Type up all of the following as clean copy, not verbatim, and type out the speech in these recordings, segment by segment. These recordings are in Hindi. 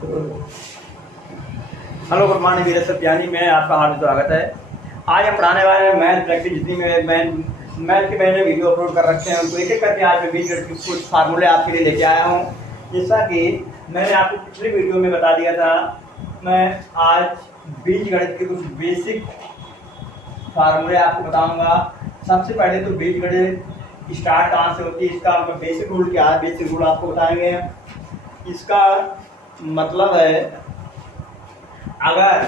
हेलो गुड मॉर्निंग वीर सत्यानी में आपका हार्दिक स्वागत है। आज हम पढ़ाने वाले हैं मैथ प्रैक्टिस। जितनी मैथ के मैंने वीडियो अपलोड कर रखे हैं उनको एक एक करके आज मैं बीजगणित के कुछ फार्मूले आपके लिए लेके आया हूँ। जैसा कि मैंने आपको पिछली वीडियो में बता दिया था, मैं आज बीजगणित के कुछ बेसिक फार्मूले आपको बताऊंगा। सबसे पहले तो बीजगणित स्टार्ट कहाँ से होती है, इसका बेसिक रूल क्या है, बेसिक रूल आपको बताएंगे। इसका मतलब है, अगर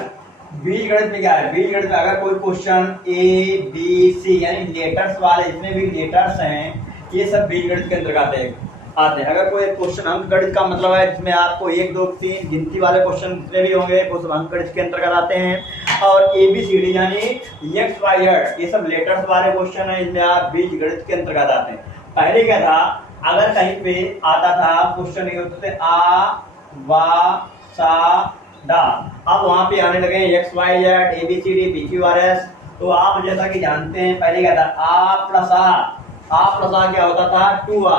बीजगणित में क्या है, बीजगणित में अगर कोई क्वेश्चन ए बी सी यानी लेटर्स वाले जितने भी लेटर्स हैं ये सब बीजगणित के अंतर्गत आते हैं। अगर कोई क्वेश्चन अंकगणित का मतलब है जिसमें आपको 1 2 3 गिनती वाले क्वेश्चन जितने भी होंगे वो सब अंकगणित के अंतर्गत आते हैं। और ए बी सी डी यानी एक्स वाई जेड ये सब लेटर्स वाले क्वेश्चन है, इनमें आप बीजगणित के अंतर्गत आते हैं। पहले क्या था, अगर कहीं पे आता था क्वेश्चन ये होते थे आ वा सा डा, अब वहां पे आने लगे X Y Z A B C D P Q R S. तो आप जैसा कि जानते हैं पहले क्या था, आ प्लस आ क्या होता था 2a।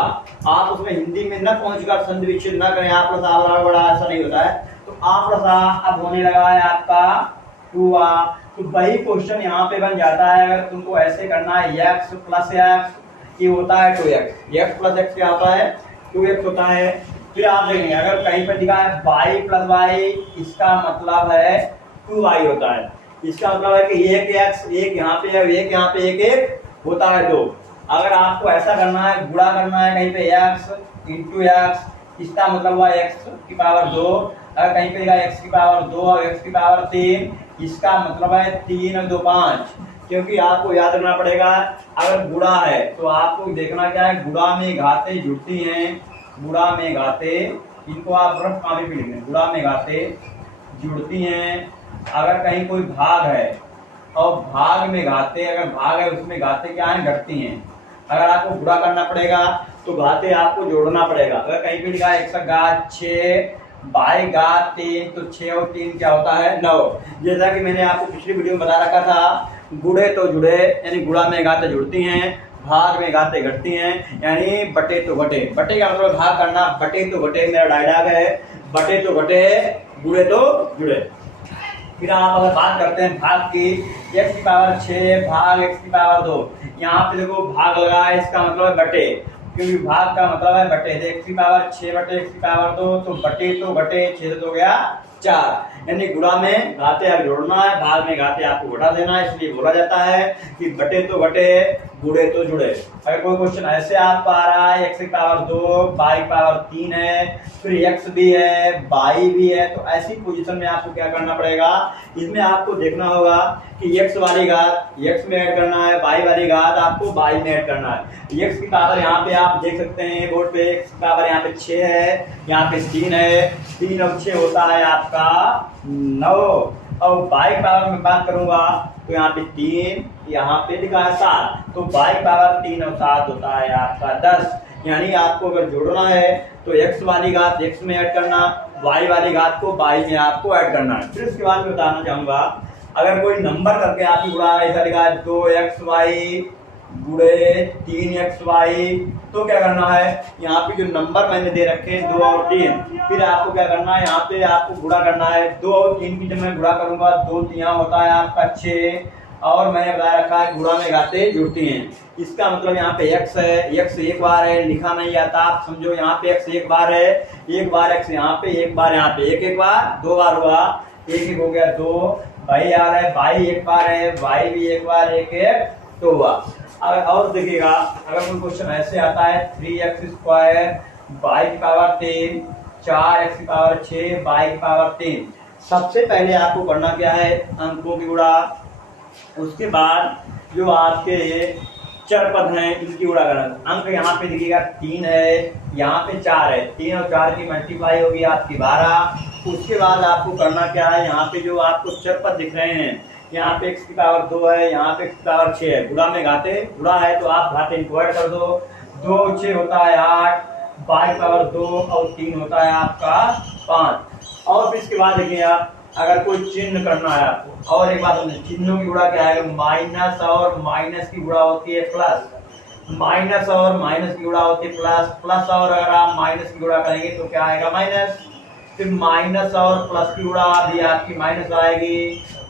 आप उसमें हिंदी में न पहुंचकर संधि विच्छेद न करें, आ प्लस आ बराबर बड़ा ऐसा नहीं होता है। तो आ प्लस आ अब होने लगा है आपका 2a। तो वही क्वेश्चन यहाँ पे बन जाता है। अगर तुमको ऐसे करना है x प्लस एक्स ये होता है 2x, x प्लस एक्स क्या होता है 2x होता है। फिर आप देखेंगे अगर कहीं पर लिखा है y प्लस वाई, इसका मतलब है 2y होता है। इसका मतलब है कि एक x एक यहाँ पे है, एक यहाँ पे एक होता है 2। अगर आपको ऐसा करना है, गुणा करना है कहीं पे x इंटू एक्स, इसका मतलब हुआ x की पावर 2। अगर कहीं पे लिखा है x की पावर 2 और x की पावर 3, इसका मतलब है 3 और 2 5। क्योंकि आपको याद रखना पड़ेगा, अगर गुणा है तो आपको देखना क्या है, गुणा में घातें जुड़ती हैं, गुणा में घातें, इनको आप रफ कॉपी पे लिखें, गुणा में घातें जुड़ती हैं। अगर कहीं कोई भाग है और भाग में घातें, अगर भाग है उसमें घातें क्या है घटती हैं। अगर आपको गुणा करना पड़ेगा तो घातें आपको जोड़ना पड़ेगा। अगर कहीं पे लिखा है 6 बाई घात 3 तो 6 और 3 क्या होता है 9। जैसा कि मैंने आपको पिछली वीडियो में बता रखा था, गुणे तो जुड़े यानी गुणा में घातें जुड़ती हैं, भाग में घातें घटती हैं, यानी बटे तो घटे। बटे का मतलब भाग करना, बटे तो घटे मेरा डायलॉग है, बटे तो घटे गुणे तो जुड़े। फिर आप अगर बात करते हैं भाग की, x की पावर 6 भाग x की पावर 2, यहाँ पे देखो भाग लगा है, इसका मतलब है बटे, क्योंकि भाग का मतलब है बटे। x की पावर 6 बटे x की पावर 2 तो बटे तो घटे 6 तो हो गया 4। यानी गुणा में घाते आप जोड़ना है, भाग में घाते आपको घटा देना है, इसलिए बोला जाता है कि बटे तो घटे गुणे तो जुड़े। अगर कोई क्वेश्चन ऐसे आपको आ रहा है x की पावर 2 y की पावर 3 है, फिर x भी है y भी है, तो ऐसी पोजीशन में आपको क्या करना पड़ेगा, इसमें आपको देखना होगा कि x वाली घात x में ऐड करना है, y वाली घात आपको y में ऐड करना है। x की पावर यहाँ पे आप देख सकते हैं बोर्ड पे, x की पावर यहाँ पे 6 है, यहाँ पे 3 है, 3 और 6 होता है आपका 9। और y पावर में बात करूंगा तो यहाँ पे 3, यहाँ पे लिखा है 7, तो y पावर 3 और 7 होता है आपका 10। यानी आपको अगर जोड़ना है तो x वाली घात x में ऐड करना, y वाली घात को y में आपको ऐड करना है। फिर उसके बाद मैं बताना चाहूंगा, अगर कोई नंबर करके आपकी गुणा ऐसा लिखा है 2xy गुणे 3xy, तो क्या करना है, यहाँ पे जो नंबर मैंने दे रखे हैं 2 और 3, फिर आपको क्या करना है, यहाँ पे आपको गुणा करना है। 2 और 3 की जब मैं गुणा करूंगा 2 3 होता है आपका 6, और मैंने बताया रखा है गुणा में घातें जुड़ती हैं। इसका मतलब यहाँ पे x है, x एक बार है, लिखा नहीं आता, आप समझो यहाँ पे x एक बार है, एक बार x यहाँ पे, एक बार यहाँ पे, एक बार 2 बार हुआ, एक हो गया 2, भाई आ रहा है भाई एक बार है, y भी एक बार, एक तो हुआ। अगर और देखिएगा, अगर कोई क्वेश्चन ऐसे आता है 3x स्क्वायर y की पावर 3 4x की पावर 6 y की पावर 3, सबसे पहले आपको करना क्या है, अंकों की गुणा, उसके बाद जो आपके चर पद हैं इनकी गुणा करना। अंक यहाँ पे देखिएगा 3 है, यहाँ पे 4 है, 3 और 4 की मल्टीप्लाई होगी आपकी 12। उसके बाद आपको करना क्या है, यहाँ पे जो आपको चर पद दिख रहे हैं, यहाँ पे x की पावर 2 है, यहाँ पे x की पावर 6 है, गुणा में घाते गुणा है तो आप घाते इनको ऐड कर दो, 2 6 होता है 8, y पावर 2 और 3 होता है आपका 5। और फिर इसके बाद देखिए आप, अगर कोई चिन्ह करना है आपको, और एक बात चिन्हों की गुणा क्या है, माइनस और माइनस की गुणा होती है प्लस, माइनस और माइनस की गुणा होती है प्लस, प्लस और अगर आप माइनस की गुणा करेंगे तो क्या आएगा माइनस। फिर माइनस और प्लस की गुणा भी आपकी माइनस आएगी,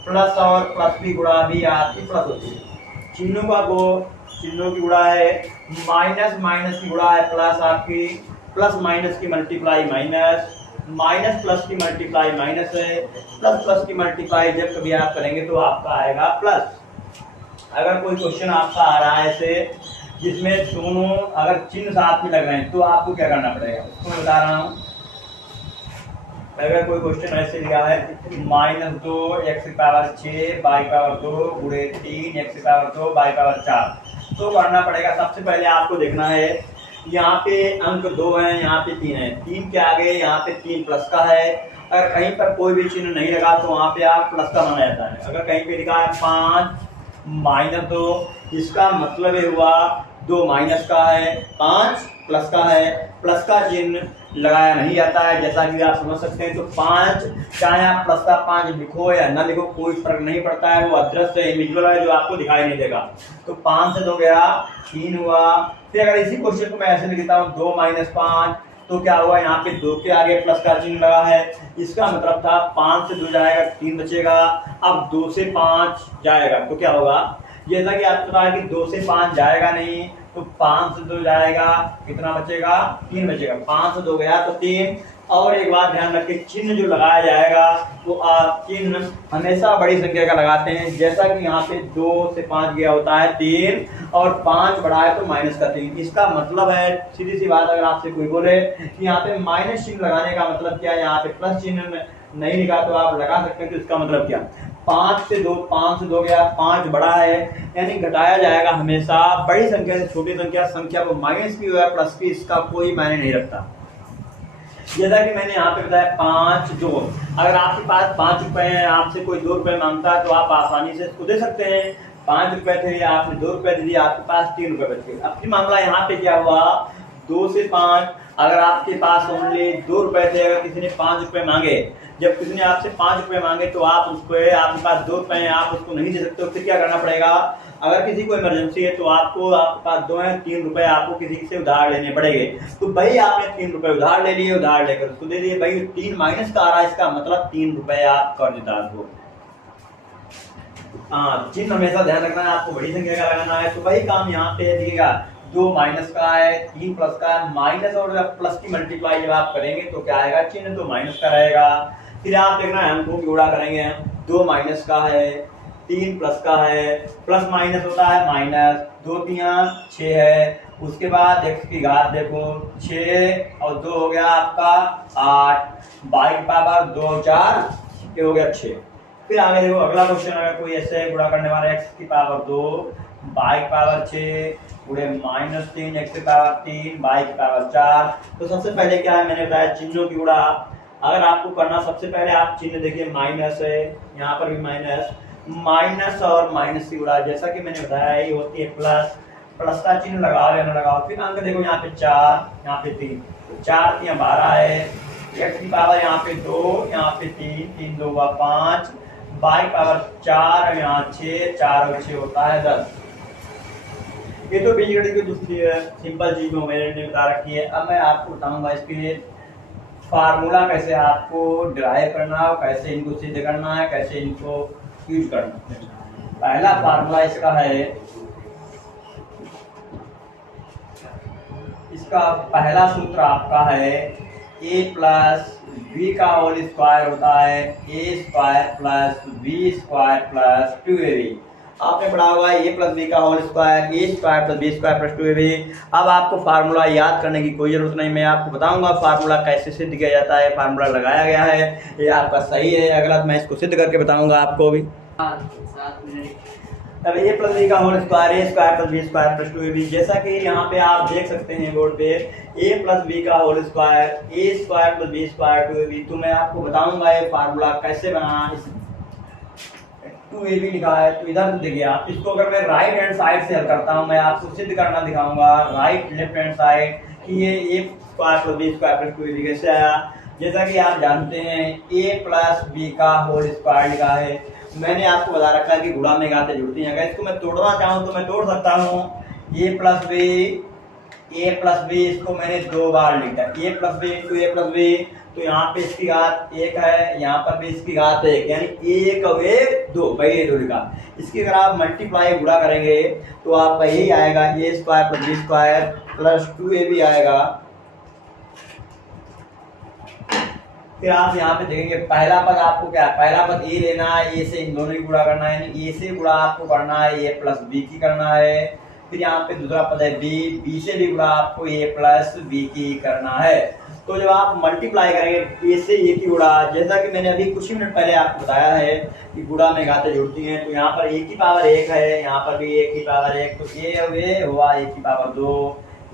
प्लस और प्लस की गुणा भी आपकी प्लस होती है। चिन्हों का वो चिन्हों की गुणा है, माइनस माइनस की गुणा है प्लस आपकी, प्लस माइनस की मल्टीप्लाई माइनस, माइनस प्लस की मल्टीप्लाई माइनस है, प्लस प्लस की मल्टीप्लाई जब कभी आप करेंगे तो आपका आएगा प्लस। अगर कोई क्वेश्चन आपका आ रहा है ऐसे जिसमें दोनों अगर चिन्ह साथ में लग रहे हैं तो आपको क्या करना पड़ेगा, उसको मैं बता रहा हूँ। अगर कोई क्वेश्चन ऐसे लिखा है -2 x की पावर 6 बाई पावर 2 गुणे 3 x की पावर 2 बाई पावर 4, तो करना पड़ेगा। सबसे पहले आपको देखना है यहाँ पे अंक 2 है, यहाँ पे 3 है, 3 के आगे यहाँ पे 3 प्लस का है। अगर कहीं पर कोई भी चिन्ह नहीं लगा तो वहाँ पे आप प्लस का माना जाता है। अगर कहीं पे लिखा है 5 - 2, इसका मतलब ये हुआ 2 माइनस का है, 5 प्लस का है। प्लस का चिन्ह लगाया नहीं जाता है, जैसा कि आप समझ सकते हैं। तो 5 चाहे आप प्लस का 5 लिखो या ना लिखो कोई फर्क नहीं पड़ता है, वो अदृश्य है, इनविजिबल है, जो आपको दिखाई नहीं देगा। तो 5 से 2 गया 3 हुआ। फिर अगर इसी क्वेश्चन को मैं ऐसे लिखता हूँ 2 - 5, तो क्या हुआ, यहाँ पे 2 के आगे प्लस का चिन्ह लगा है, इसका मतलब था 5 से 2 जाएगा 3 बचेगा। अब 2 से 5 जाएगा तो क्या होगा, जैसा कि आपको पता है कि 2 से 5 जाएगा नहीं, तो 5 से 2 जाएगा, कितना बचेगा, 3 बचेगा। 5 से 2 गया तो 3। और एक बात ध्यान रखें, चिन्ह जो लगाया जाएगा वो आप चिन्ह हमेशा बड़ी संख्या का लगाते हैं। जैसा कि यहाँ पे 2 से 5 गया होता है 3 और 5 बढ़ा है तो माइनस का 3। इसका मतलब है, सीधी सी बात, अगर आपसे कोई बोले कि यहाँ पे माइनस चिन्ह लगाने का मतलब क्या है, यहाँ पे प्लस चिन्ह नहीं लिखा तो आप लगा सकते हैं, तो इसका मतलब क्या, 5 से 2 गया, 5 बड़ा है, यानी घटाया जाएगा हमेशा बड़ी संख्या से छोटी संख्या को माइनस की या प्लस की, इसका कोई मायने नहीं रखता। जैसा कि मैंने यहाँ पे बताया 5 2, अगर आपके पास 5 रुपए हैं, आपसे कोई 2 रुपए मांगता है तो आप आसानी से इसको दे सकते हैं। 5 रुपए थे, आपने 2 रुपए दे दिए, आपके पास 3 रुपए बच गए। अब की मामला यहाँ पे क्या हुआ, 2 से 5, अगर आपके पास ओनली 2 रुपए थे, अगर किसी ने 5 रुपए मांगे, जब किसी ने आपसे 5 रुपए मांगे तो आप उसको, आपके पास 2 रुपए हैं, आप उसको नहीं दे सकते हो, फिर क्या करना पड़ेगा। अगर किसी को इमरजेंसी है तो आपको, आपके पास 2 है, 3 रुपए आपको किसी से उधार लेने पड़ेंगे। तो भाई आपने 3 रुपए उधार ले लिए, उधार लेकर उसको दे दिए, भाई 3 माइनस का आ रहा है, इसका मतलब 3 रुपए आप कर्जदार हो। हाँ, चिन्ह हमेशा ध्यान रखना है, आपको बड़ी संख्या का लगाना है। तो वही काम यहाँ पे दिखेगा, 2 माइनस का है, 3 प्लस का है, माइनस और प्लस की मल्टीप्लाई जब आप करेंगे तो क्या आएगा, चिन्ह तो माइनस का रहेगा। फिर आप देखना है, अंकों की गुणा करेंगे, 2 माइनस का है, 3 प्लस का है, प्लस माइनस होता है माइनस, 2 3 6 है। उसके बाद x की घात देखो, 6 और 2 हो गया आपका 8, बाई की पावर 2 4, ये हो गया 6। फिर आगे देखो अगला क्वेश्चन, अगर कोई ऐसे गुणा करने वाला है, x की पावर 2 बाई की पावर 6 गुणे -3 x की पावर 3 बाई की पावर 4। तो सबसे पहले क्या है, मैंने बताया चिन्हों की गुणा। अगर आपको करना, सबसे पहले आप चिन्ह देखिए, माइनस है, यहाँ पर भी माइनस और माइनस की गुणा, जैसा कि मैंने बताया ये होती है प्लस। प्लस का चिन्ह लगाओ या ना लगाओ। फिर अंक देखो, यहाँ पे 4, यहाँ पे 3, तो 4 3 12 है, x की पावर यहाँ पे 2, यहाँ पे 3, 3 2 5, बाई पावर 4, यहाँ 6, 4 और 6 होता है 10। ये तो बीजगणित की दूसरी सिंपल चीज मैंने बता रखी है। अब मैं आपको बताऊंगा इसके फार्मूला कैसे आपको डिराइव करना है, कैसे इनको सिद्ध करना है, कैसे इनको यूज करना है। पहला फार्मूला इसका है, इसका पहला सूत्र आपका है a प्लस बी का होल स्क्वायर होता है a square plus B square plus 2ab। आपने पढ़ा होगा a प्लस बी का whole square, a square plus B square plus 2ab। अब आपको फार्मूला याद करने की कोई जरूरत नहीं, मैं आपको बताऊंगा फार्मूला कैसे सिद्ध किया जाता है। फार्मूला लगाया गया है, ये आपका सही है या गलत मैं इसको सिद्ध करके बताऊंगा आपको भी। अब a प्लस बी का whole square, a square plus B square plus 2ab। जैसा कि यहाँ पे आप देख सकते हैं बोर्ड पे, a प्लस बी का whole square, a square plus B square 2ab। तो मैं आपको बताऊंगा ये फार्मूला कैसे बनाना। 2ab लिखा है तो इधर देखिए आप, इसको अगर मैं राइट हैंड साइड से हल करता हूँ, मैं आपको सिद्ध करना दिखाऊंगा राइट लेफ्ट हैंड साइड कि ये a square plus B square plus 2ab कैसे आया। जैसा कि आप जानते हैं a प्लस बी का होल स्क्वायर लिखा है, मैंने आपको बता रखा है कि गुणा में घातें जुड़ती हैं। अगर इसको मैं तोड़ना चाहूँ तो मैं तोड़ सकता हूँ, a plus B A plus B, इसको मैंने 2 बार लिखा, A plus B into A plus B, तो यहाँ पे इसकी घात 1 है, यहाँ पर भी इसकी घात 1, यानी 1 और 1 2, वही 2 लिखा। इसकी अगर आप मल्टीप्लाई गुणा करेंगे तो आपका यही आएगा a square plus B square plus 2ab आएगा। फिर आप यहाँ पे देखेंगे पहला पद आपको क्या है, पहला पद ए लेना है, ए से इन दोनों की गुणा करना है, यानी ए से गुणा आपको करना है, ए प्लस बी की करना है। फिर यहाँ पे दूसरा पद है बी, बी से भी गुणा आपको ए प्लस बी की करना है। तो जब आप मल्टीप्लाई करेंगे ए से ए की गुणा, जैसा कि मैंने अभी कुछ ही मिनट पहले आपको बताया है कि गुणा में घातें जुड़ती हैं, तो यहाँ पर ए की पावर 1 है, यहाँ पर भी ए की पावर 1, तो ए और ए हुआ ए की पावर 2।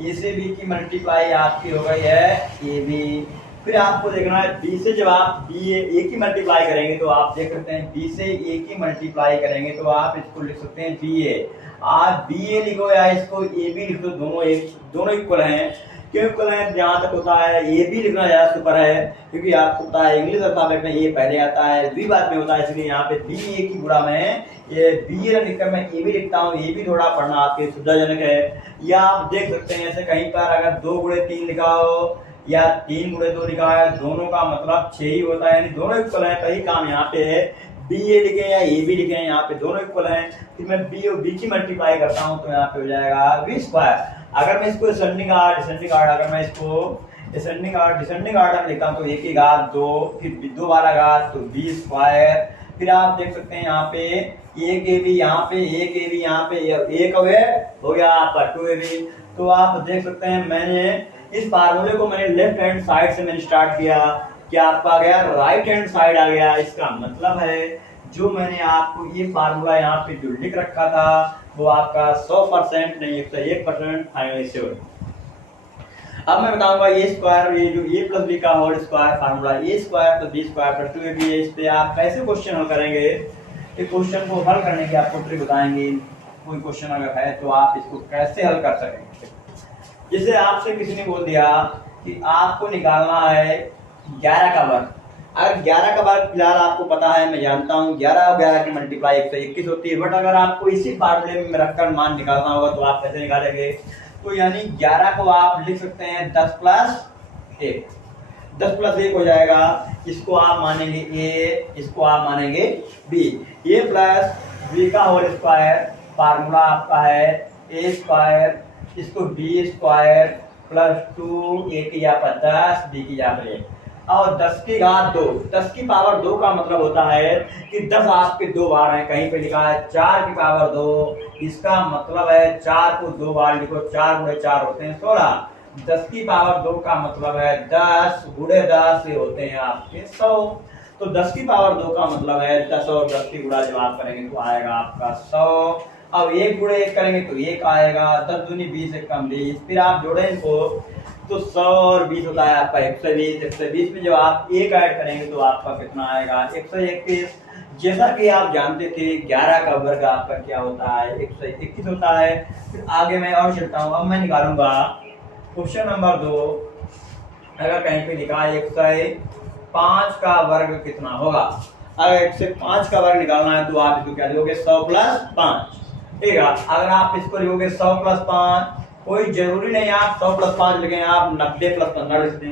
ए से बी की मल्टीप्लाई आपकी हो गई है ए बी। फिर आपको देखना है बी से जब आप बी ए की मल्टीप्लाई करेंगे तो आप देख सकते हैं बी से ए की मल्टीप्लाई करेंगे तो आप इसको लिख सकते हैं बी ए। आप बी ए लिखो या इसको ए बी लिख दो, दोनों इक्वल हैं। क्यों इक्वल हैं? जहाँ तक होता है ए बी लिखना ज़्यादा सुपर है, क्योंकि आपको पता है इंग्लिश अल्फाबेट में ए पहले आता है, बी बाद में होता है, इसलिए यहाँ पे बी ए की गुणा में ये बी ए लिखकर मैं ए बी लिखता हूँ। ए बी थोड़ा पढ़ना आपके सुविधाजनक है। या आप देख सकते हैं ऐसे कहीं पर अगर 2 गुणे 3 लिखा हो या 3 गुणे 2 लिखा है, दोनों का मतलब 6 ही होता है, यानी दोनों इक्वल है। कहीं काम यहाँ पे है बी ए लिखे या ए बी लिखे, यहाँ पे दोनों इक्वल हैं। फिर मैं बी और बी की मल्टीप्लाई करता हूँ तो यहाँ पे हो जाएगा बी स्क्वायर। अगर मैं इसको डिसेंडिंग आर्डर अगर मैं इसको डिसेंडिंग आर्डर में लिखता हूँ तो ए की घात 2, फिर 2 वाला घात तो बी स्क्वायर। फिर आप देख सकते हैं यहाँ पे ए के बी, यहाँ पे ए के बी, यहाँ पे एक हो गया आपका 2ab। तो आप देख सकते हैं मैंने इस फार्मूले को मैंने लेफ्ट हैंड साइड से मैंने स्टार्ट किया, क्या आपका आ गया राइट हैंड साइड आ गया। इसका मतलब है जो मैंने आपको ये फार्मूला यहाँ पे जो लिख रखा था वो आपका 100% नहीं 101% फाइनली श्योर। अब मैं बताऊंगा ये स्क्वायर, ये जो ए प्लस बी का whole square formula, a square plus B square plus 2ab है, इस पे आप कैसे क्वेश्चन हल करेंगे। इस क्वेश्चन को हल करने की आपको ट्रिक बताएंगे। कोई क्वेश्चन अगर है तो आप इसको कैसे हल कर सकेंगे। जैसे आपसे किसी ने बोल दिया कि आपको निकालना है 11 का वर्ग। अगर 11 का वर्ग फिलहाल आपको पता है, मैं जानता हूँ 11 और 11 की मल्टीप्लाई 121 होती है, बट अगर आपको इसी फार्मूले में रखकर मान निकालना होगा तो आप कैसे निकालेंगे। तो यानी 11 को आप लिख सकते हैं 10 प्लस 1 हो जाएगा। इसको आप मानेंगे ए, इसको आप मानेंगे बी। ए प्लस बी का होल स्क्वायर फार्मूला आपका है ए स्क्वायर, इसको बी स्क्वायर प्लस 2 ए की यहाँ पर 10 बी की यहाँ पर 1 और 10 की घात 2। 10 की पावर 2 का मतलब होता है कि 10 आपके 2 बार है, कहीं पे लिखा है 4 की पावर 2, इसका मतलब है 4 को 2 बार लिखो, 4 गुणे 4 होते हैं 16। 10 की पावर 2 का मतलब है 10 गुणे 10 से होते हैं आपके 100। तो 10 की पावर 2 का मतलब है 10 और 10 की गुणा जब आप करेंगे तो आएगा आपका 100। अब 1 गुणे 1 करेंगे तो 1 आएगा, 10 दूनी 20 एक कम 20। फिर आप जोड़े इनको तो 100 और 20 होता है आपका 120। 120 में जब आप 1 ऐड करेंगे तो आपका कितना आएगा 121। जैसा कि आप जानते थे 11 का वर्ग आपका क्या होता है 121 होता है। फिर आगे मैं और चलता हूँ। अब मैं निकालूंगा क्वेश्चन नंबर 2। अगर कहीं पे लिखा है 105 का वर्ग कितना होगा। अगर 105 का वर्ग निकालना है तो आप इसको क्या लिखोगे 100 प्लस 5, ठीक है। अगर आप इसको लिखोगे 100 प्लस 5, कोई जरूरी नहीं आप 100 प्लस 5 लिखें, आप 90 प्लस 15 लिख दें।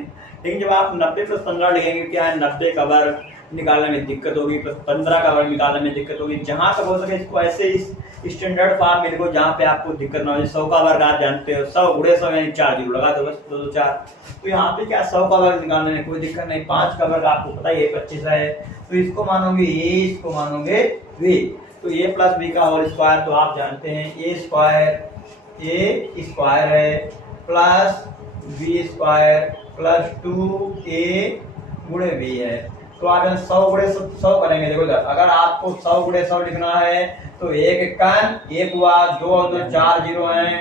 लेकिन जब आप 90 प्लस 15 लिखेंगे क्या है 90 का वर्ग निकालने में दिक्कत होगी, प्लस 15 का वर्ग निकालने में दिक्कत होगी। जहां तक हो सके इसको ऐसे इस स्टैंडर्ड फॉर्म में लिखो जहां पे आपको दिक्कत ना हो। 100 का वर्ग आप जानते हो 100 गुणे 100 यानी 4 जीरो लगा दो बस 2 2 4। तो यहाँ पे क्या 100 का वर्ग निकालने में कोई दिक्कत नहीं। 5 का वर्ग आपको पता ही है 25 है, तो इसको मानोगे ए, इसको मानोगे बी। तो ए प्लस बी का होल स्क्वायर तो आप जानते हैं ए स्क्वायर है plus B square plus 2a गुणे बी है। तो आप 100 गुणे 100 करेंगे। देखो अगर आपको 100 गुणे 100 लिखना है तो 1 एक्कान 1 हुआ, 2 और 2 4 जीरो हैं,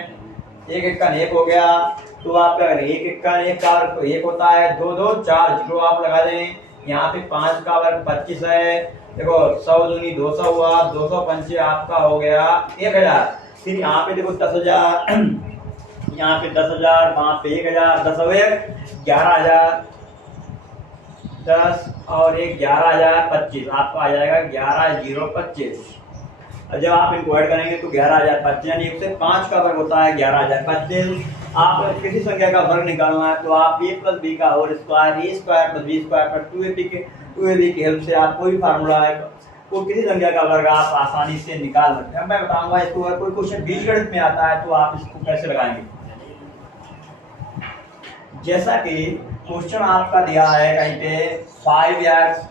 1 एक्कान 1 हो गया। तो आप अगर 1 एक्कान 1 का तो 1 होता है, 2 2 4 जीरो आप लगा दें। यहाँ पे 5 का वर्ग 25 है। देखो 100 दूनी 200 हुआ, 205 आपका हो गया 1000। फिर यहाँ पे देखो 10,000, यहाँ पे 10,000, वहां पे 1,000, 10 और 1 11,000, 10 और 1 11,025 आपका आ जाएगा 11,025। और जब आप इनको ऐड करेंगे तो 11,025, यानी उससे 5 का वर्ग होता है 11,025। आप किसी संख्या का वर्ग निकालना है तो आप a प्लस बी का whole square, a square plus B square plus 2ab की हेल्प से आप कोई भी फार्मूला है वो किसी संख्या का वर्ग आप आसानी से निकाल सकते हैं। मैं बताऊंगा इसको, अगर कोई क्वेश्चन बीजगणित में आता है तो आप इसको कैसे लगाएंगे। जैसा कि क्वेश्चन आपका दिया है कहीं पे 5x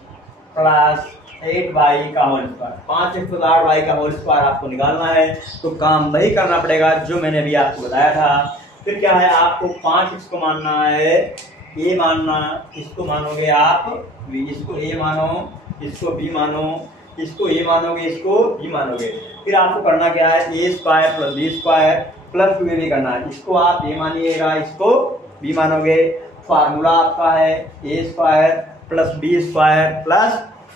प्लस 8y का whole square, 5x plus 8y का होल स्क्वायर आपको निकालना है, तो काम वही करना पड़ेगा जो मैंने अभी आपको बताया था। फिर क्या है, आपको 5x को मानना है a मानना, इसको मानोगे आप b, इसको a मानो, इसको b मानो, इसको a मानोगे, इसको b मानोगे। फिर आपको करना क्या है, a square plus b square plus 2ab करना है, इसको आप a मानिएगा, इसको b मानोगे। फार्मूला आपका है a square plus b square plus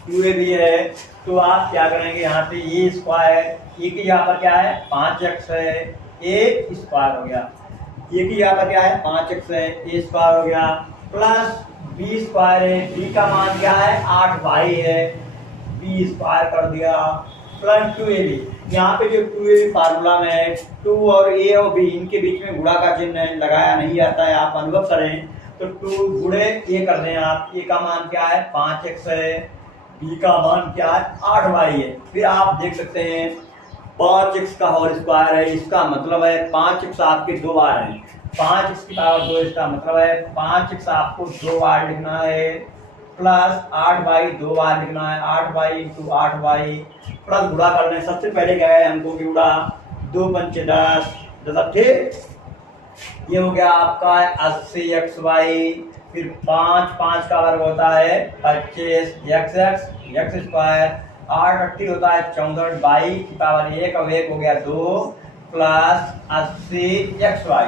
2ab है, तो आप क्या करेंगे, यहाँ पे a स्क्वायर, a की यहाँ पर क्या है 5x है, a स्क्वायर हो गया, a की यहाँ पर क्या है 5x है, a स्क्वायर हो गया, प्लस b स्क्वायर है, b का मान क्या है 8y है, b स्क्वायर कर दिया, प्लस 2ab। यहाँ पे जो 2ab फार्मूला में है, 2 और a और b इनके बीच में गुणा का चिन्ह लगाया नहीं जाता है, आप अनुभव करें। तो 2 गुणे a कर दें आप, a का मान क्या है 5x है, b का मान क्या है 8y है। फिर आप देख सकते हैं 5x का होल स्क्वायर है, इसका मतलब है 5x आपके 2 बार है, 5x की पावर 2, इसका मतलब है 5x आपको 2 बार लिखना है, प्लस 8y 2 बार लिखना है, 8y इंटू 8y प्लस गुणा कर लें। सबसे पहले क्या है हमको कि गुणा 2 पंचे 10, 10 ठीक, ये हो गया आपका 80xy, फिर 5 का वर्ग होता है 25x x स्क्वायर, 8 8 होता है 64 y की पावर 1 और 1 हो गया 2 plus 80xy,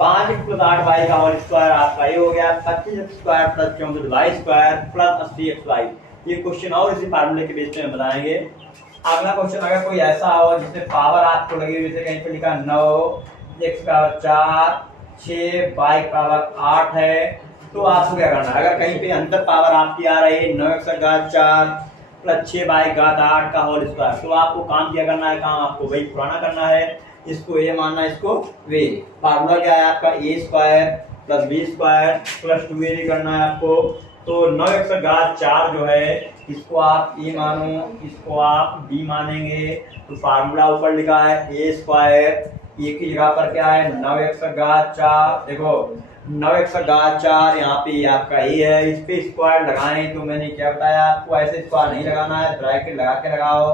5x plus 8y का होल स्क्वायर आपका ये हो गया 25x square plus 64y square plus 80xy। ये क्वेश्चन और इसी फार्मूले के बेस पे बताएंगे। अगला क्वेश्चन अगर कोई ऐसा हो जिसमें पावर आपको लगी हुई, जैसे कहीं पे लिखा 9x पावर 4 6y पावर 8 है, तो आपको क्या करना है, अगर कहीं पे अंतर पावर आपकी आ रही है 9x का घात 4 प्लस 6y घात 8 का होल स्क्वायर, तो आपको काम क्या करना है, काम आपको वही पुराना करना है, इसको a मानना है, इसको v। फार्मूला क्या है आपका a square plus b square plus 2ab करना है आपको। तो 9x का घात 4 जो है इसको आप a मानो, इसको आप b मानेंगे, तो फार्मूला ऊपर लिखा है a स्क्वायर, a की जगह पर क्या है 9x का घात 4, देखो 9x का घात 4, यहाँ पे आपका a है, इस पे स्क्वायर लगाएं, तो मैंने क्या बताया आपको, ऐसे स्क्वायर नहीं लगाना है, ब्रैकेट लगा के लगाओ।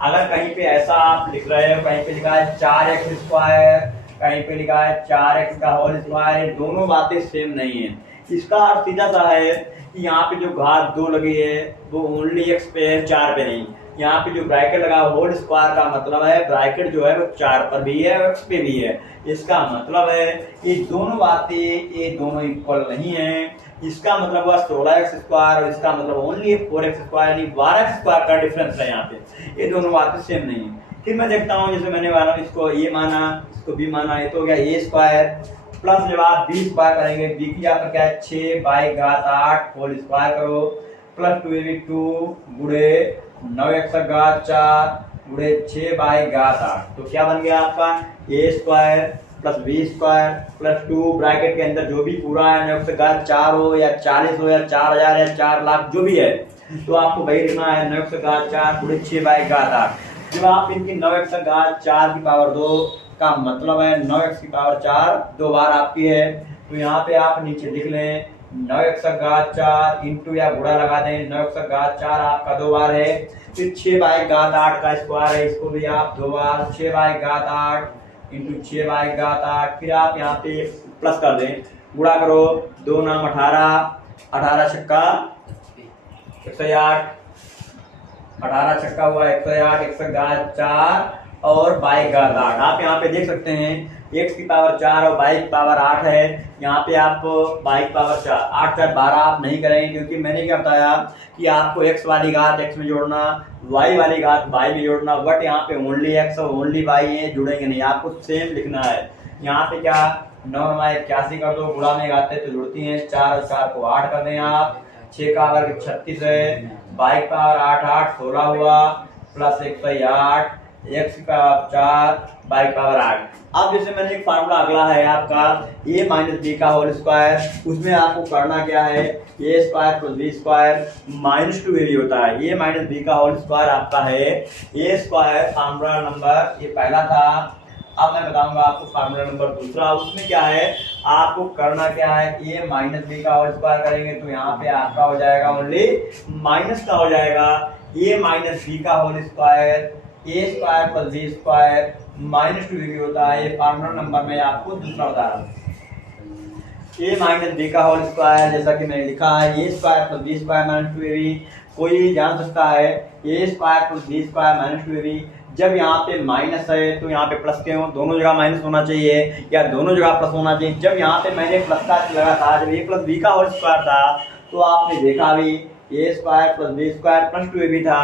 अगर कहीं पे ऐसा आप लिख रहे हो, कहीं पे लिखा है 4x स्क्वायर, कहीं पे लिखा है 4x का होल स्क्वायर, दोनों बातें सेम नहीं है। इसका अर्थ सीधा सा है कि यहाँ पे जो घात 2 लगी है वो ओनली x पे है, 4 पे नहीं। यहाँ पे जो ब्रैकेट लगा होल स्क्वायर का मतलब है ब्रैकेट जो है वो 4 पर भी है और x पे भी है। इसका मतलब है ये दोनों बातें ये दोनों इक्वल नहीं है। इसका मतलब हुआ 16x स्क्वायर और इसका मतलब ओनली 4x स्क्वायर, यानी 12x स्क्वायर का डिफरेंस है यहाँ पे। ये दोनों बातें सेम नहीं है। फिर मैं देखता हूँ, जैसे मैंने वाला इसको a माना, इसको b माना, ये तो हो गया a स्क्वायर, प्लस जब आप b स्क्वायर करेंगे, b की यहाँ पर क्या है 6 घात 8 होल स्क्वायर करो, प्लस 2 गुणे 9x का घात 4 गुणे 6 घात 8, तो क्या बन गया आपका a square plus b square plus 2 bracket के अंदर जो भी पूरा है, 9x का घात 4 हो या 40 हो या 4000 या 4 लाख जो भी है, तो आपको वही लिखना है 9x का घात 4 गुणे 6 घात 8। जब आप इनकी 9x का घात 4 की पावर 2 का मतलब है 9x की पावर 4 2 बार आपकी है, तो यहाँ पे आप नीचे लिख लें 9x का घात 4 इंटू या गुणा लगा दें, 9x का घात 4 आपका 2 बार है, फिर 6 घात 8 का स्क्वायर है, इसको भी आप 2 बार 6 घात 8 इंटू 6 घात 8, फिर आप यहाँ पे प्लस कर दें, गुणा करो, 2 नाम 18, 18 छक्का 108, 18 छक्का हुआ 108, 1 का घात 4 और 22 घात 8। आप यहाँ पे देख सकते हैं x की पावर 4 और 22 की पावर 8 है। यहाँ पे आप 22 पावर 4 8 4 12 आप नहीं करेंगे, क्योंकि मैंने क्या बताया कि आपको x वाली घात x में जोड़ना, y वाली घात y में जोड़ना, बट यहाँ पे ओनली x और ओनली y है, जुड़ेंगे नहीं, आपको सेम लिखना है। यहाँ पे क्या 9 81 कर दो, गुणा में आते तो जुड़ती हैं, 4 और 4 को 8 कर दें आप, 6 का वर्ग 36 है, 22 पावर 8 8 16 हुआ, प्लस 108 x की पावर 4 बाई पावर 8। अब जैसे मैंने एक फार्मूला अगला है आपका a माइनस बी का होल स्क्वायर, उसमें आपको करना क्या है, a square plus B square minus 2ab होता है। a माइनस बी का होल स्क्वायर आपका है ए स्क्वायर, फार्मूला नंबर ये पहला था। अब मैं बताऊंगा आपको फार्मूला नंबर दूसरा, उसमें क्या है, आपको करना क्या है, ए माइनस बी का होल स्क्वायर करेंगे तो यहाँ पे आपका हो जाएगा ओनली माइनस का हो जाएगा ए माइनस बी का whole square, a square plus B square minus 2ab होता है। ये फार्मूला नंबर में आपको दूसरा बता रहा हूँ। ए माइनस बी का होल स्क्वायर जैसा कि मैंने लिखा है a square plus B square minus 2ab। कोई जान सकता है a square plus B square minus 2ab, जब यहाँ पे माइनस है तो यहाँ पे प्लस क्यों, दोनों जगह माइनस होना चाहिए या दोनों जगह प्लस होना चाहिए। जब यहाँ पे मैंने प्लस का लगा था, जब ए प्लस बी का होल स्क्वायर था तो आपने देखा भी a square plus B square plus 2ab था,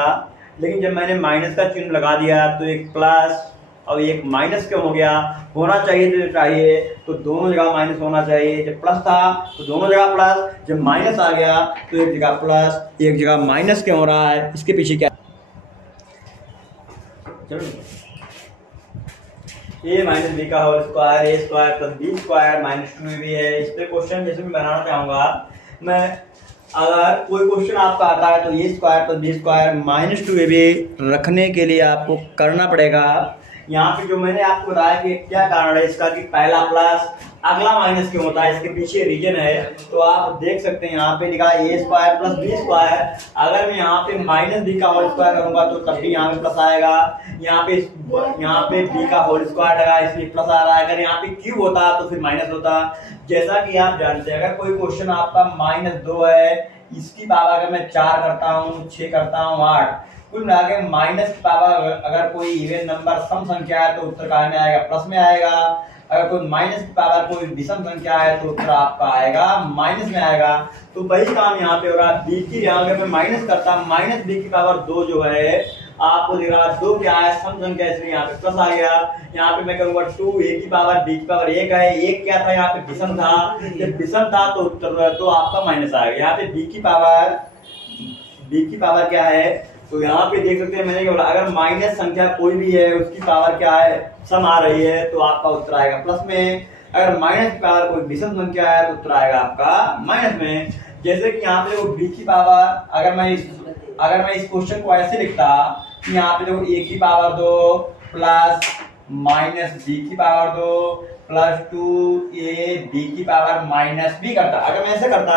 लेकिन जब मैंने माइनस का चिन्ह लगा दिया तो एक प्लस और एक माइनस क्यों हो गया, होना चाहिए तो दोनों जगह माइनस होना चाहिए। जब प्लस था तो दोनों जगह प्लस, जब माइनस आ गया तो एक जगह प्लस एक जगह माइनस क्यों हो रहा है, इसके पीछे क्या, ए माइनस बी का whole square a square plus B square minus 2ab है। इस पे क्वेश्चन जैसे मैं बनाना चाहूंगा मैं, अगर कोई क्वेश्चन आपका आता है तो a square plus B square minus 2ab रखने के लिए आपको करना पड़ेगा, यहाँ पे जो मैंने आपको बताया कि क्या कारण है इसका कि पहला प्लस अगला माइनस क्यों होता है, इसके पीछे रीजन है। तो आप देख सकते हैं यहाँ पे लिखा है a square plus B square, अगर मैं यहाँ पे माइनस बी का होल स्क्वायर करूंगा तो तब भी यहाँ पे प्लस आएगा, यहाँ पे बी का होल स्क्वायर लगा इसलिए प्लस आ रहा है। अगर यहाँ पे क्यूब होता तो फिर माइनस होता। जैसा कि आप जानते हैं अगर कोई क्वेश्चन आपका -2 है, इसकी पावर अगर मैं 4 करता हूँ 6 करता हूँ 8, कुल मिला के माइनस की पावर अगर कोई इवन नंबर सम संख्या है तो उत्तर कहाँ में आएगा, प्लस में आएगा। अगर कोई माइनस की पावर कोई विषम संख्या है तो उत्तर आपका आएगा माइनस में आएगा। तो वही काम यहाँ पे हो रहा है, बी की अगर मैं माइनस करता माइनस बी की पावर 2 जो है आपको दिख रहा है 2 क्या है, सम संख्या, इसलिए यहाँ पे प्लस आ गया। यहाँ पे मैं करूंगा 2 ए की पावर बी की पावर 1 है, 1 क्या था यहाँ पे विषम था, जब विषम था तो उत्तर तो आपका माइनस आएगा। यहाँ पे बी की पावर क्या है, तो यहाँ पे देख सकते हैं मैंने क्या बोला, अगर माइनस संख्या कोई भी है उसकी पावर क्या है, सम आ रही है तो आपका उत्तर आएगा प्लस में। अगर माइनस की पावर कोई विषम संख्या है तो उत्तर आएगा आपका माइनस में। जैसे कि यहाँ पे देखो बी की पावर, अगर मैं इस क्वेश्चन को ऐसे लिखता कि यहाँ पे देखो ए की पावर 2 प्लस माइनस बी की पावर 2 प्लस 2a बी की पावर माइनस बी करता, अगर मैं ऐसे करता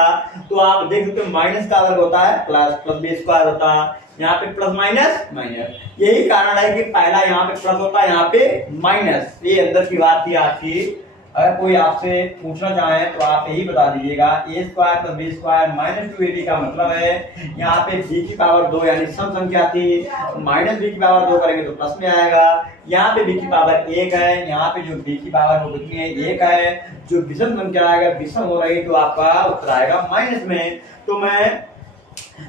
तो आप देख सकते हो माइनस का वर्ग होता है प्लस, प्लस बी स्क्वायर होता, यहाँ पे प्लस माइनस माइनस। यही कारण है कि पहला यहाँ पे प्लस होता है यहाँ पे माइनस। ये अंदर की बात थी आपकी। अगर कोई आपसे पूछना चाहे तो आप यही बता दीजिएगा a square plus B square minus 2ab का मतलब है यहाँ पे बी की पावर 2 यानी सम संख्या थी, माइनस बी की पावर 2 करेंगे तो प्लस में आएगा। यहाँ पे बी की पावर 1 है, यहाँ पे जो बी की पावर वो कितनी है 1 है, जो विषम संख्या आएगा विषम हो रही तो आपका उत्तर आएगा माइनस में। तो मैं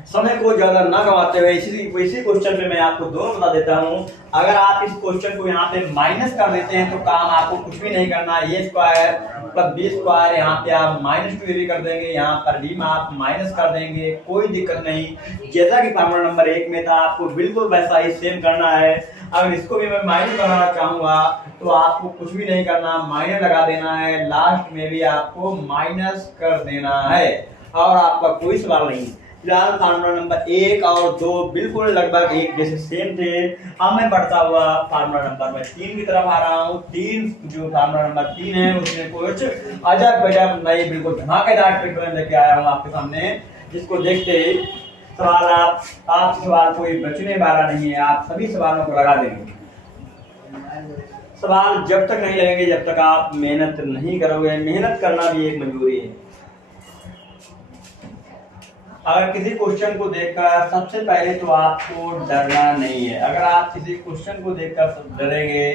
समय को ज्यादा ना गंवाते हुए इसी क्वेश्चन पे मैं आपको दोनों बता देता हूं। अगर आप इस क्वेश्चन को यहाँ पे माइनस कर देते हैं तो काम आपको कुछ भी नहीं करना, ए स्क्वायर प्लस बी स्क्वायर यहाँ पे आप माइनस 2ab कर देंगे, यहाँ पर भी में आप माइनस कर देंगे, कोई दिक्कत नहीं। जैसा कि फार्मूला नंबर 1 में था आपको बिल्कुल वैसा ही सेम करना है। अगर इसको भी मैं माइनस बनाना चाहूंगा तो आपको कुछ भी नहीं करना, माइनस लगा देना है, लास्ट में भी आपको माइनस कर देना है और आपका कोई सवाल नहीं। फिलहाल फार्मूला नंबर 1 और 2 बिल्कुल लगभग एक जैसे सेम थे। अब मैं बढ़ता हुआ फार्मूला नंबर 3 की तरफ आ रहा हूँ। 3 जो फार्मूला नंबर 3 है उसमें कुछ अजब गजब नई बिल्कुल धमाकेदार ट्रिक लेके आया हूँ आपके सामने, जिसको देखते ही सवाल आप सवाल कोई बचने वाला नहीं है, आप सभी सवालों को लगा देंगे। सवाल जब तक नहीं लगेंगे जब तक आप मेहनत नहीं करोगे। मेहनत करना भी एक मजबूरी है। अगर किसी क्वेश्चन को देखकर सबसे पहले तो आपको डरना नहीं है। अगर आप किसी क्वेश्चन को देखकर डरेंगे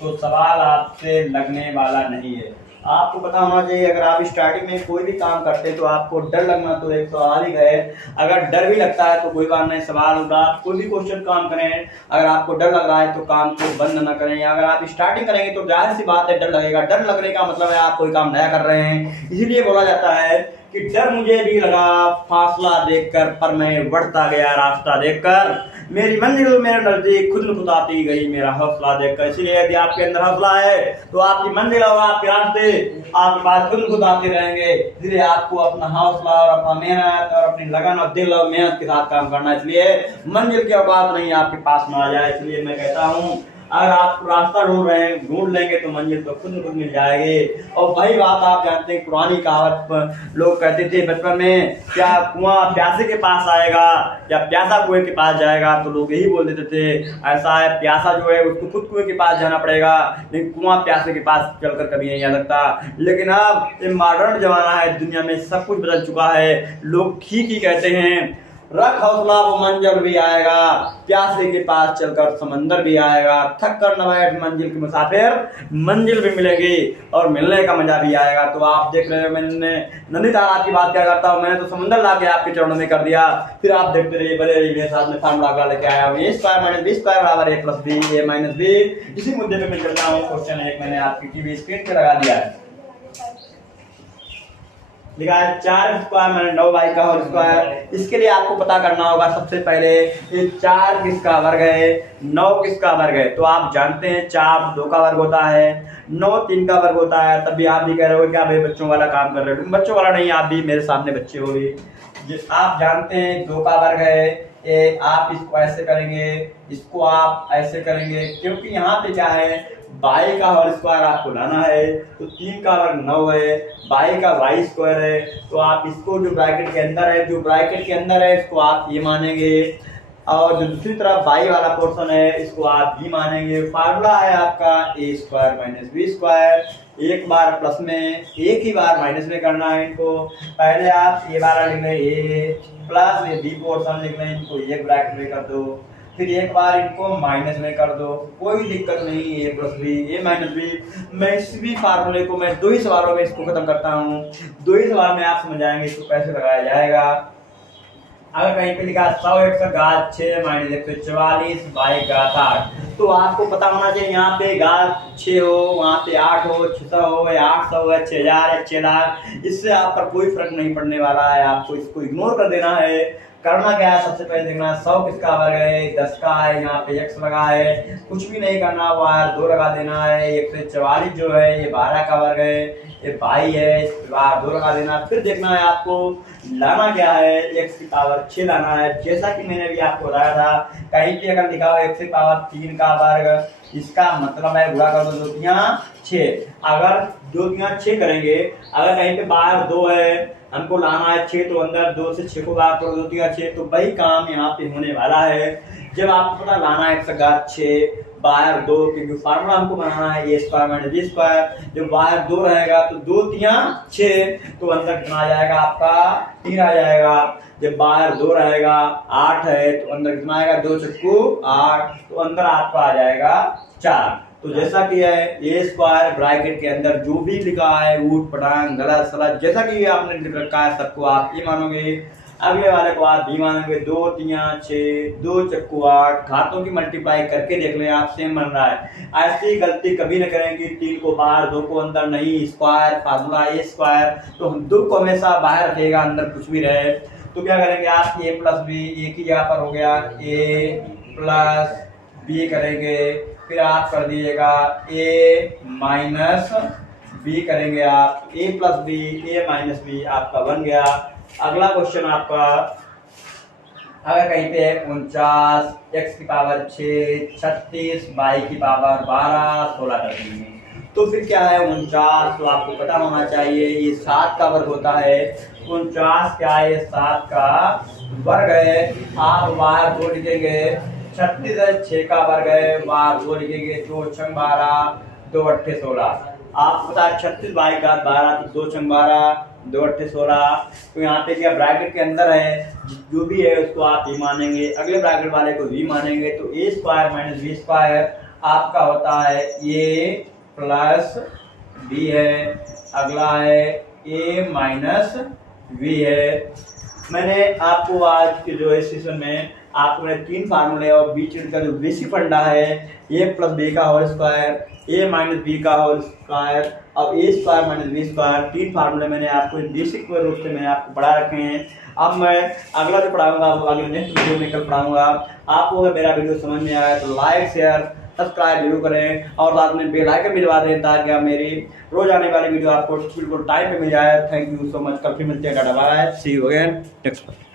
तो सवाल आपसे लगने वाला नहीं है। आपको पता होना चाहिए अगर आप स्टार्टिंग में कोई भी काम करते हैं तो आपको डर लगना तो एक स्वाभाविक है। अगर डर भी लगता है तो कोई बात नहीं, सवाल होगा। कोई भी क्वेश्चन काम करें, अगर आपको डर लग रहा है तो काम को बंद ना करें। अगर आप स्टार्टिंग करेंगे तो जाहिर सी बात है डर लगेगा। डर लगने का मतलब है आप कोई काम नया कर रहे हैं। इसीलिए बोला जाता है कि डर मुझे भी लगा फासला देखकर, पर मैं बढ़ता गया रास्ता देखकर। मेरी मंजिल मेरे नजदीक खुद खुद आती गई मेरा हौसला देखकर। इसलिए यदि आपके अंदर हौसला है तो आपकी मंजिल और आपके रास्ते आपके पास खुद खुद आते रहेंगे। इसलिए आपको अपना हौसला और अपना मेहनत और अपनी लगन और दिल और मेहनत के साथ काम करना। इसलिए मंजिल की औकात नहीं आपके पास में आ जाए। इसलिए मैं कहता हूँ, अगर आप रास्ता ढूंढ लेंगे तो मंजिल तो खुद खुद मिल जाएगी। और वही बात आप जानते हैं, पुरानी कहावत लोग कहते थे बचपन में, क्या कुआं प्यासे के पास आएगा या प्यासा कुएं के पास जाएगा, तो लोग यही बोल देते थे ऐसा है, प्यासा जो है उसको खुद कुएं के पास जाना पड़ेगा, लेकिन कुआं प्यासे के पास चलकर कभी नहीं आ सकता। लेकिन अब ये मॉडर्न जमाना है, दुनिया में सब कुछ बदल चुका है। लोग ठीक ही कहते हैं, रख हौसला वो मंजिल भी आएगा, प्यासे के पास चलकर समंदर भी आएगा, थक कर न बैठ मंजिल के मुसाफिर, मंजिल भी मिलेगी और मिलने का मजा भी आएगा। तो आप देख रहे हो, मैंने नंदीताल की बात क्या करता हूँ, मैंने तो समंदर ला के आपके चरणों में कर दिया। फिर आप देखते रहिए, बड़े रहिए मेरे साथ में। फार्मूला लेके आया हूँ, a² - b² = a + b, a - b। इसी मुद्दे पे मैं चलता हूँ। क्वेश्चन 1 मैंने आपकी टीवी स्क्रीन पे लगा दिया है। लिखा है 4² - 9y का होल स्क्वायर। इसके लिए आपको पता करना होगा सबसे पहले ये 4 किसका वर्ग है, 9 किसका वर्ग है। तो आप जानते हैं 4 2 का वर्ग होता है, 9 3 का वर्ग होता है। तभी आप भी कह रहे हो क्या भाई बच्चों वाला काम कर रहे हो। बच्चों वाला नहीं, आप भी मेरे सामने बच्चे हो भी। आप जानते हैं 2 का वर्ग है, आप इसको ऐसे करेंगे, इसको आप ऐसे करेंगे, क्योंकि यहाँ पे क्या है, बाई का होल स्क्वायर आपको लाना है। तो 3 का वर्ग 9 है, बाई का y² है। तो आप इसको जो ब्रैकेट के अंदर है इसको आप ये मानेंगे, और जो दूसरी तरफ बाई वाला पोर्शन है इसको आप भी मानेंगे। फार्मूला है आपका a² - b²। एक बार प्लस में, एक ही बार माइनस में करना है इनको। पहले आप ये वाला लिख लें a प्लस ये b पोर्शन लिख लें, इनको एक ब्रैकेट में कर दो, फिर एक बार इनको माइनस में कर दो, कोई दिक्कत नहीं। a + b, a - b। मैं इस भी फार्मूले को मैं 2 ही सवालों में इसको खत्म करता हूँ। 2 ही सवाल में आप समझ जाएंगे इसको कैसे लगाया जाएगा। अगर कहीं पे लिखा 100x का घात 6 - 144 बाई घात 8, तो आपको पता होना चाहिए यहाँ पे घात 6 हो, वहाँ पे 8 हो, 600 हो या 800 हो, 6000 या 6 लाख, इससे आप पर कोई फर्क नहीं पड़ने वाला है। आपको इसको इग्नोर कर देना है। करना क्या है, सबसे पहले देखना 100 किसका वर्ग है, 10 का है, यहाँ पे x लगा है, कुछ भी नहीं करना, बाहर 2 लगा देना है। 144 जो है ये 12 का वर्ग है, ये 22 है, इसके बाहर 2 लगा देना। फिर देखना है आपको लाना क्या है, x की पावर 6 लाना है। जैसा कि मैंने भी आपको बताया था, कहीं पे अगर लिखा हो x की पावर 3 का वर्ग, इसका मतलब है गुणा कर दो 2 × 6। अगर 2 × 6 करेंगे, अगर कहीं पे बाहर 2 है, हमको लाना है 6, तो अंदर 2 से 6 को बाहर करो, 2 × 6, तो वही काम यहाँ पे होने वाला है। जब आपको पता लाना है x का घात 6 बाहर 2, क्योंकि फार्मूला हमको बनाना है a² - b²। जब बाहर 2 रहेगा तो 2 × 6, तो अंदर कितना आ जाएगा आपका 3 आ जाएगा। जब बाहर 2 रहेगा, 8 है, तो अंदर कितना आएगा 2 × 6 = 8, तो अंदर आपका आ जाएगा 4। तो जैसा कि है a² ब्रैकेट के अंदर जो भी लिखा है ऊट पटांग गलत सलत जैसा कि आपने लिख रखा है सबको आप ये मानोगे, अगले वाले को आप भी मानोगे। 2 × 6 2 × 8, घातों की मल्टीप्लाई करके देख लें आप, सेम बन रहा है। ऐसी गलती कभी न करें कि 3 को बाहर 2 को अंदर, नहीं, स्क्वायर फार्मूला a², तो हम 2 को हमेशा बाहर रखेगा, अंदर कुछ भी रहे। तो क्या करेंगे आप, a + b, एक ही जगह पर हो गया, a + b करेंगे, फिर आप कर दीजिएगा a - b करेंगे आप, a + b, a - b आपका बन गया। अगला क्वेश्चन आपका, अगर कहीं पे 49 x की पावर 6 36 y की पावर 12 16 कर देंगे, तो फिर क्या है 49, तो आपको पता होना चाहिए ये 7 का वर्ग होता है। 49 क्या है, 7 का वर्ग है। आप बाहर 2 लिखेंगे, 36 है, 6 का वर्ग है, बाहर 2 लिखेंगे, 2 × 12 2 × 8 16। आपको पता है 36 बाई घात 12, तो 2 × 12 2 × 8 16। तो यहाँ पे क्या ब्रैकेट के अंदर है, जो भी है उसको आप ही मानेंगे, अगले ब्रैकेट वाले को भी मानेंगे। तो a² - b² आपका होता है a + b है, अगला है a - b है। मैंने आपको आज के जो इस सेशन में आपको मैंने 3 फार्मूले और बीजगणित का जो बेसिक फंडा है a प्लस बी का whole square, a minus B का होल स्क्वायर और a square minus B square, 3 फार्मूले मैंने आपको बेसिक रूप से मैंने आपको पढ़ा रखे हैं। अब मैं अगला जो पढ़ाऊंगा वो अगले नेक्स्ट वीडियो में कल पढ़ाऊंगा। आपको अगर मेरा वीडियो समझ में आया तो लाइक शेयर सब्सक्राइब जरूर करें और साथ में बेल आइकन भी दबा दें ताकि आप मेरी रोज आने वाली वीडियो आपको बिल्कुल टाइम पे मिल जाए। Thank you so much. कल फिर मिलते हैं। Tata bye, see you again next.